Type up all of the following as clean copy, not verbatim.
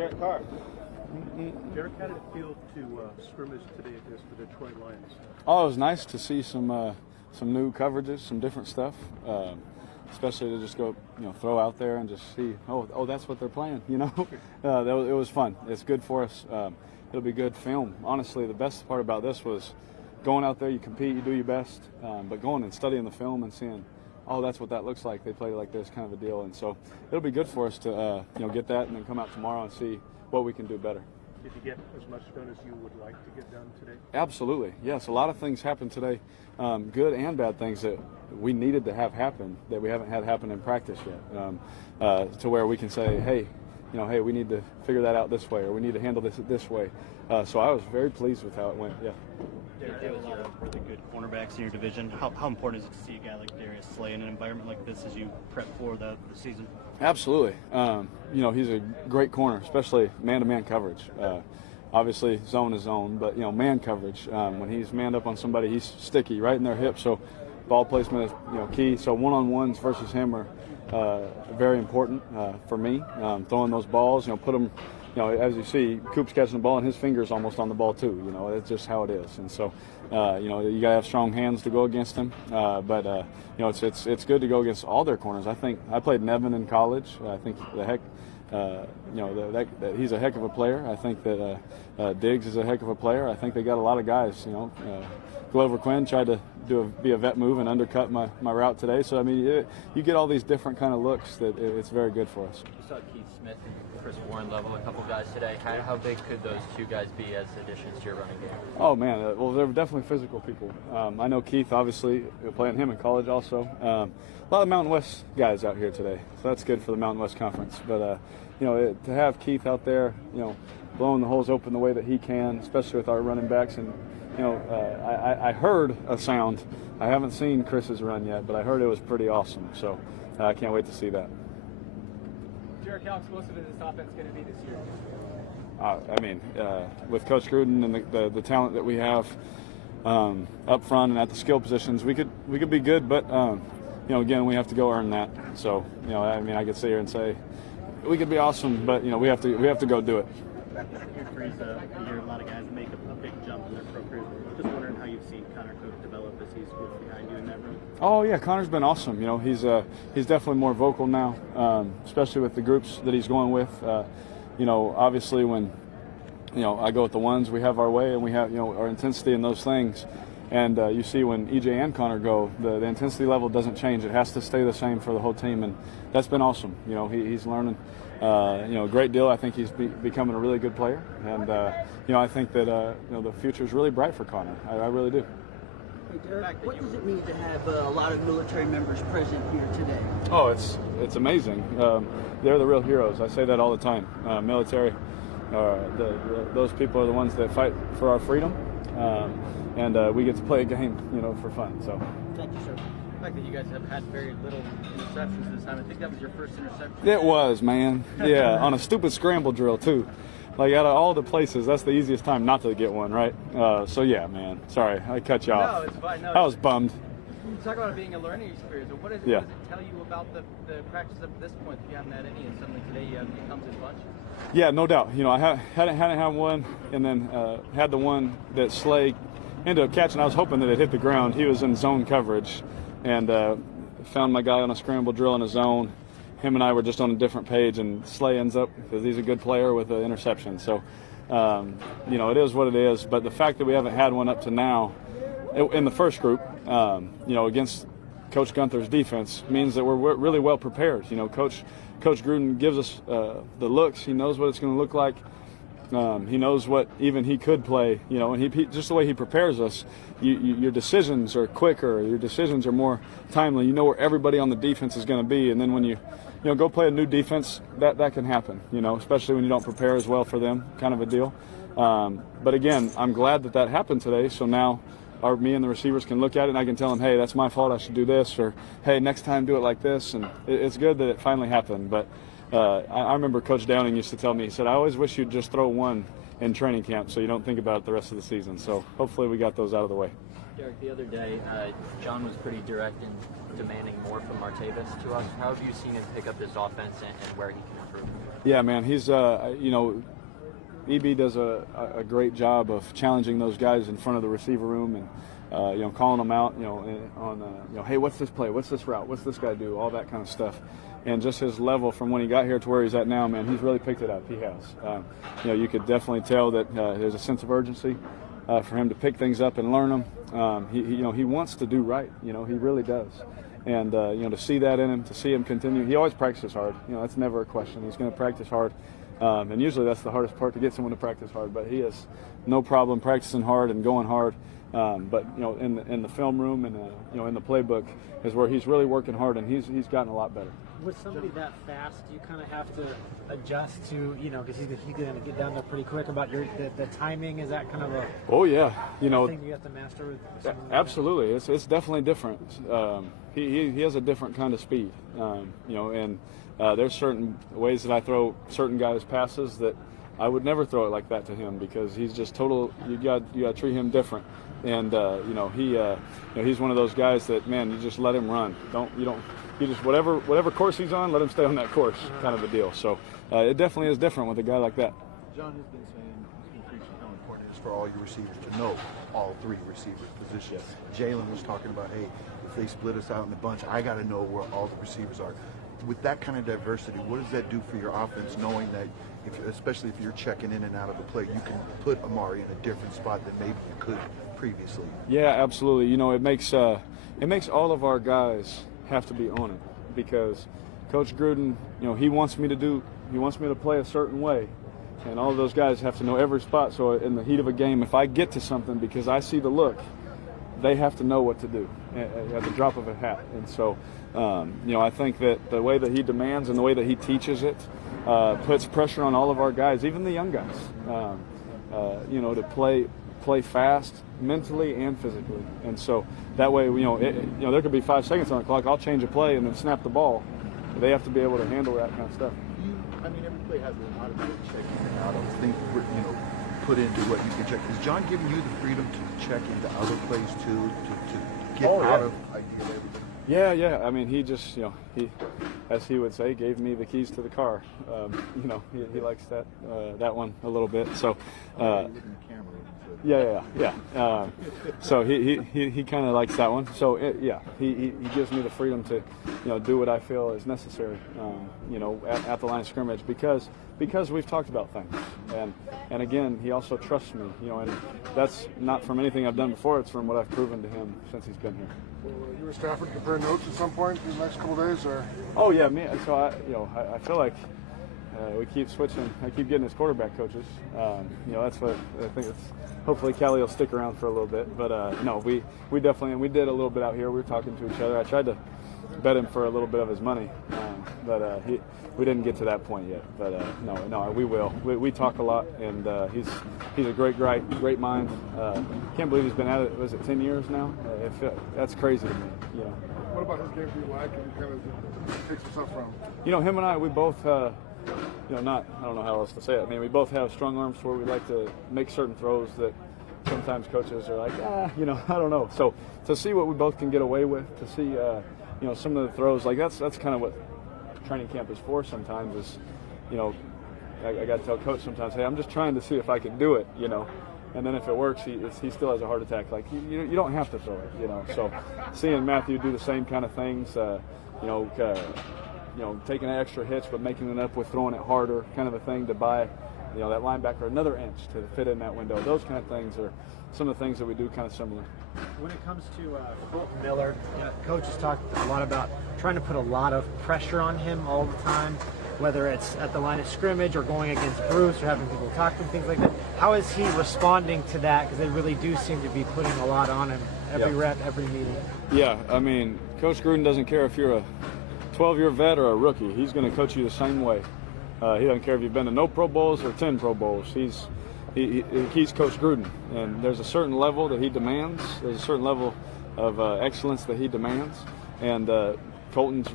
Derek Carr. Derek, how did it feel to scrimmage today against the Detroit Lions? Oh, it was nice to see some new coverages, some different stuff, especially to just go, throw out there and just see, oh, that's what they're playing, it was fun. It's good for us. It'll be good film. Honestly, the best part about this was going out there, you compete, you do your best, but going and studying the film and seeing, oh, that's what that looks like. They play like this, kind of a deal. And so it'll be good for us to, get that and then come out tomorrow and see what we can do better. Did you get as much done as you would like to get done today? Absolutely. Yes, a lot of things happened today, good and bad things that we needed to have happen that we haven't had happen in practice yet, to where we can say, hey, hey, we need to figure that out this way, or we need to handle this way. So I was very pleased with how it went. Yeah. There was a lot of really good cornerbacks in your division. How important is it to see a guy like Darius Slay in an environment like this as you prep for the season? Absolutely. He's a great corner, especially man-to-man coverage. Obviously, zone is zone, but, man coverage. When he's manned up on somebody, he's sticky right in their hip. So ball placement is, key. So one-on-ones versus him are very important for me. Throwing those balls, put them, as you see, Coop's catching the ball and his finger's almost on the ball too. It's just how it is. And so, you got to have strong hands to go against him. But it's good to go against all their corners. I think I played Nevin in college. I think that he's a heck of a player. I think that Diggs is a heck of a player. I think they got a lot of guys. Glover Quinn tried to be a vet move and undercut my route today. So, you get all these different kind of looks that it's very good for us. You saw Keith Smith and Chris Warren level a couple guys today. How big could those two guys be as additions to your running game? Oh, man. Well, they're definitely physical people. I know Keith, obviously, playing him in college also. A lot of Mountain West guys out here today. So that's good for the Mountain West Conference. But, to have Keith out there, blowing the holes open the way that he can, especially with our running backs. And, I heard a sound. I haven't seen Chris's run yet, but I heard it was pretty awesome. So I can't wait to see that. Derek, how explosive is this offense going to be this year? With Coach Gruden and the talent that we have up front and at the skill positions, we could be good, but again, we have to go earn that. So I could sit here and say we could be awesome, but we have to go do it. Year three is a year a lot of guys make a big jump in their pro careers. Just wondering how you've seen Connor Cook develop as he's moved behind you in that room. Oh yeah, Connor's been awesome. He's definitely more vocal now, especially with the groups that he's going with. Obviously when I go with the ones, we have our way and we have our intensity and those things. And you see when EJ and Connor go, the intensity level doesn't change. It has to stay the same for the whole team, and that's been awesome. He's learning, a great deal. I think he's becoming a really good player, and I think that the future is really bright for Connor. I really do. Hey Derek, what does it mean to have a lot of military members present here today? Oh, it's amazing. They're the real heroes. I say that all the time. Military, those people are the ones that fight for our freedom. And we get to play a game, for fun. So. Thank you, sir. The fact that you guys have had very little interceptions this time, I think that was your first interception. It was, man. Yeah, on a stupid scramble drill, too. Like, out of all the places, that's the easiest time not to get one, right? So, yeah, man. Sorry, I cut you off. No, it's fine. No, I was bummed. You talk about it being a learning experience. What does it tell you about the practice up to this point that you haven't had any, and suddenly today it comes in bunches? Yeah, no doubt. I hadn't had one, and then had the one that Slay ended up catching. I was hoping that it hit the ground. He was in zone coverage, and found my guy on a scramble drill in a zone. Him and I were just on a different page, and Slay ends up, because he's a good player, with an interception. So, it is what it is. But the fact that we haven't had one up to now in the first group, against Coach Gunther's defense means that we're really well prepared. Coach Gruden gives us the looks. He knows what it's going to look like. He knows what even he could play, and he just the way he prepares us, your decisions are quicker, your decisions are more timely. You know where everybody on the defense is going to be, and then when you go play a new defense, that can happen, especially when you don't prepare as well for them, kind of a deal. But again, I'm glad that happened today, so now me and the receivers can look at it and I can tell them, hey, that's my fault, I should do this, or hey, next time do it like this, and it's good that it finally happened. But I remember Coach Downing used to tell me, he said, I always wish you'd just throw one in training camp so you don't think about it the rest of the season. So hopefully we got those out of the way. Derek, the other day, John was pretty direct in demanding more from Martavis to us. How have you seen him pick up this offense and where he can improve? Yeah, man, he's EB does a great job of challenging those guys in front of the receiver room and calling them out, hey, what's this play? What's this route? What's this guy do? All that kind of stuff. And just his level from when he got here to where he's at now, man, he's really picked it up. He has. You could definitely tell that there's a sense of urgency for him to pick things up and learn them. He wants to do right. He really does. And to see that in him, to see him continue, he always practices hard. That's never a question. He's going to practice hard, and usually that's the hardest part, to get someone to practice hard. But he has no problem practicing hard and going hard. But in the film room and in the playbook is where he's really working hard, and he's gotten a lot better. With somebody that fast, you kind of have to adjust to, because he's going to get down there pretty quick. About the timing, is that kind of a thing you have to master with someone like absolutely. It's definitely different. He has a different kind of speed, and there's certain ways that I throw certain guys passes that I would never throw it like that to him, because he's just total. You got to treat him different, and he's one of those guys that, man, you just let him run. You just whatever course he's on, let him stay on that course, kind of a deal. So it definitely is different with a guy like that. John has been saying, he's been preaching how important it is for all your receivers to know all three receiver positions. Jalen was talking about, hey, if they split us out in the bunch, I got to know where all the receivers are. With that kind of diversity, what does that do for your offense, knowing that, especially if you're checking in and out of the play, you can put Amari in a different spot than maybe you could previously? Yeah, absolutely. It makes all of our guys have to be on it, because Coach Gruden, he wants me to play a certain way, and all of those guys have to know every spot. So in the heat of a game, if I get to something because I see the look, they have to know what to do at the drop of a hat. And so, I think that the way that he demands and the way that he teaches it puts pressure on all of our guys, even the young guys, to play fast mentally and physically. And so that way, there could be 5 seconds on the clock. I'll change a play and then snap the ball. They have to be able to handle that kind of stuff. Every play has an automatic check in and out of things, put into what you can check. Is John giving you the freedom to check into other plays too, to get out of ideally everything? Yeah. He just, he, as he would say, gave me the keys to the car. He likes that one a little bit. So, yeah. So he kind of likes that one. So he gives me the freedom to, do what I feel is necessary, at the line of scrimmage, because we've talked about things, and again, he also trusts me, and that's not from anything I've done before. It's from what I've proven to him since he's been here. Will you and Stafford compare notes at some point in the next couple of days, or? Oh yeah, me. So I feel like we keep switching. I keep getting his quarterback coaches. That's what I think. Hopefully Callie will stick around for a little bit. But no, we definitely, and we did a little bit out here. We were talking to each other. I tried to bet him for a little bit of his money, but we didn't get to that point yet. But no, we will. We talk a lot, and he's a great mind. Can't believe he's been at it. Was it 10 years now? That's crazy to me. What about his game do you like, and kind of takes himself from? Him and I, we both. I don't know how else to say it. I mean, we both have strong arms where we like to make certain throws that sometimes coaches are like, I don't know. So to see what we both can get away with, to see, some of the throws, like that's kind of what training camp is for sometimes is, I got to tell coach sometimes, hey, I'm just trying to see if I can do it, and then if it works, he still has a heart attack. Like, you don't have to throw it, So seeing Matthew do the same kind of things, taking an extra hitch but making it up with throwing it harder, kind of a thing to buy, that linebacker another inch to fit in that window. Those kind of things are some of the things that we do kind of similar. When it comes to Colton Miller, Coach has talked a lot about trying to put a lot of pressure on him all the time, whether it's at the line of scrimmage or going against Bruce or having people talk to him, things like that. How is he responding to that? Because they really do seem to be putting a lot on him every rep, every meeting. Yeah, Coach Gruden doesn't care if you're a 12-year vet or a rookie. He's going to coach you the same way. He doesn't care if you've been to no Pro Bowls or 10 Pro Bowls. He's Coach Gruden, and there's a certain level that he demands. There's a certain level of excellence that he demands, and Colton's,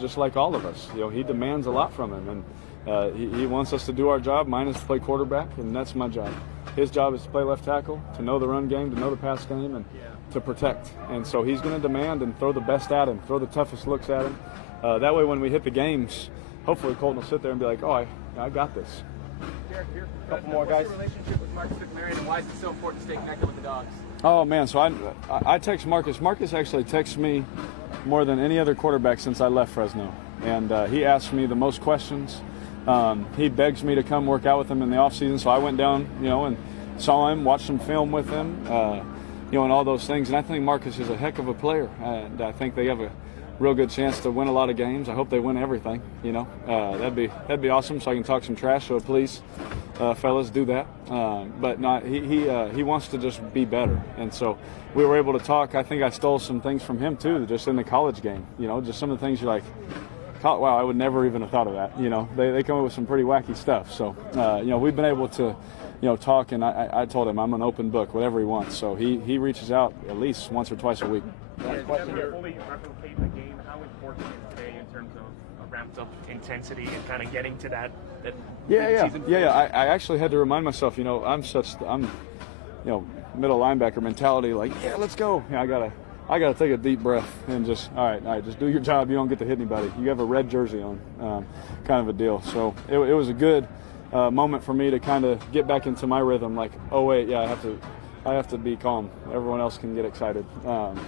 just like all of us, he demands a lot from him, and he wants us to do our job. Mine is to play quarterback, and that's my job. His job is to play left tackle, to know the run game, to know the pass game, and to protect. And so he's going to demand and throw the best at him, throw the toughest looks at him. That way when we hit the games, hopefully Colton will sit there and be like, oh, I got this. Derek, here, Couple more guys. What's your relationship with Marcus McMarion, and why is it so important to stay connected with the Dogs? Oh, man, so I text Marcus. Marcus actually texts me more than any other quarterback since I left Fresno. And he asks me the most questions. He begs me to come work out with him in the offseason, so I went down, and saw him, watched some film with him, and all those things. And I think Marcus is a heck of a player, and I think they have a real good chance to win a lot of games. I hope they win everything. That'd be awesome. So I can talk some trash. So please, fellas, do that. But not he wants to just be better, and so we were able to talk. I think I stole some things from him too, just in the college game. Just some of the things you're like, wow, I would never even have thought of that. They come up with some pretty wacky stuff. So we've been able to talk, and I told him I'm an open book, whatever he wants. So he reaches out at least once or twice a week. Last question here. Fully replicate the game. How important is today in terms of ramped up intensity and kind of getting to that season? I actually had to remind myself. I'm middle linebacker mentality. Like, yeah, let's go. I gotta take a deep breath and just all right, just do your job. You don't get to hit anybody. You have a red jersey on, kind of a deal. So it was a good moment for me to kind of get back into my rhythm. Like, oh wait, yeah, I have to be calm. Everyone else can get excited.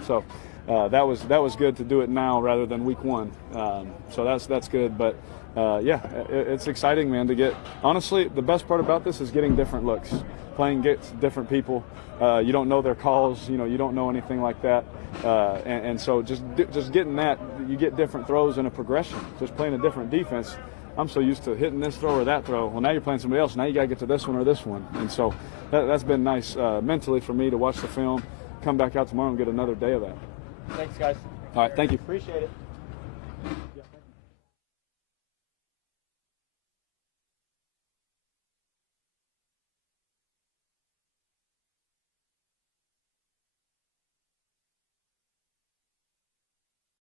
So that was good to do it now rather than week one. So that's good. But it's exciting, man. To get, honestly, the best part about this is getting different looks, playing against different people. You don't know their calls. You don't know anything like that. And so just getting that, you get different throws and a progression. Just playing a different defense. I'm so used to hitting this throw or that throw. Well, now you're playing somebody else. Now you got to get to this one or this one. And so that's been nice mentally for me to watch the film, come back out tomorrow and get another day of that. Thanks, guys. All right, thank you. Appreciate it.